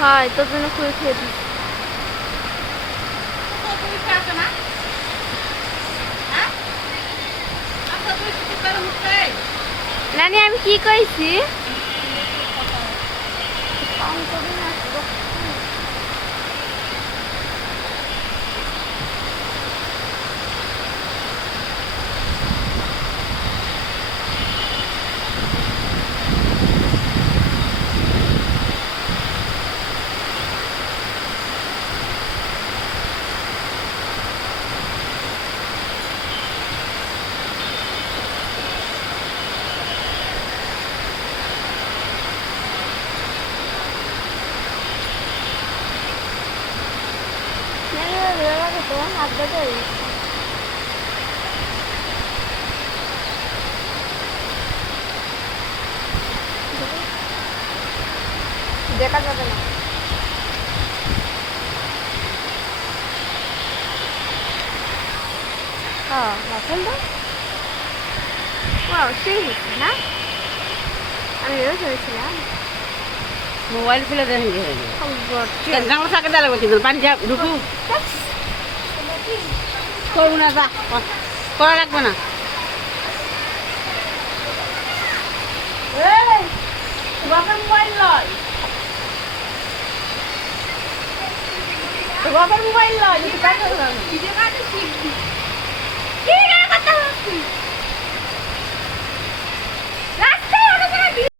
হয় তোর জন্য খুলে খেয়ে দিই। নানি আমি কি কইছি? তোমার হাত ধরে দেখা যাবে না। হ্যাঁ রাখেন তো সেই হচ্ছে না, আমি ভেবেছিলাম মোবাইল ফেলে দেখেন জানলা থাকে দাঁড়াবো কিন্তু পানি যা ঢুকু করবো না, যা করা লাগবে না। বাবার মোবাইল লয়, বাবার মোবাইল লয়, ভিডিও কাটে শিখবি কি কথা